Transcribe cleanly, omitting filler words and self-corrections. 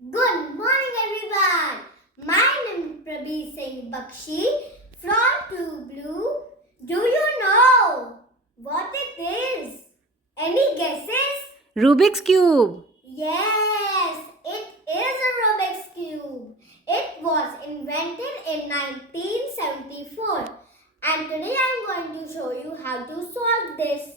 Good morning, everyone. My name is Prabir Singh Bakshi from Two Blue. Do you know what it is? Any guesses? Rubik's Cube. Yes, it is a Rubik's Cube. It was invented in 1974. And today I'm going to show you how to solve this.